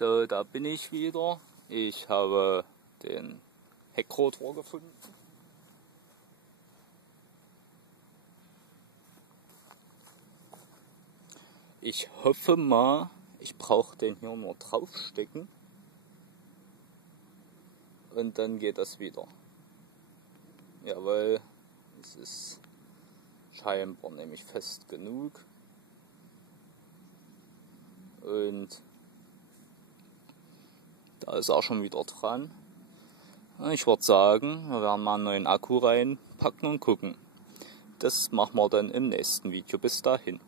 So, da bin ich wieder. Ich habe den Heckrotor gefunden. Ich hoffe mal, ich brauche den hier nur draufstecken und dann geht das wieder. Jawohl, es ist scheinbar nämlich fest genug. Und da ist auch schon wieder dran. Ich würde sagen, wir werden mal einen neuen Akku reinpacken und gucken. Das machen wir dann im nächsten Video. Bis dahin.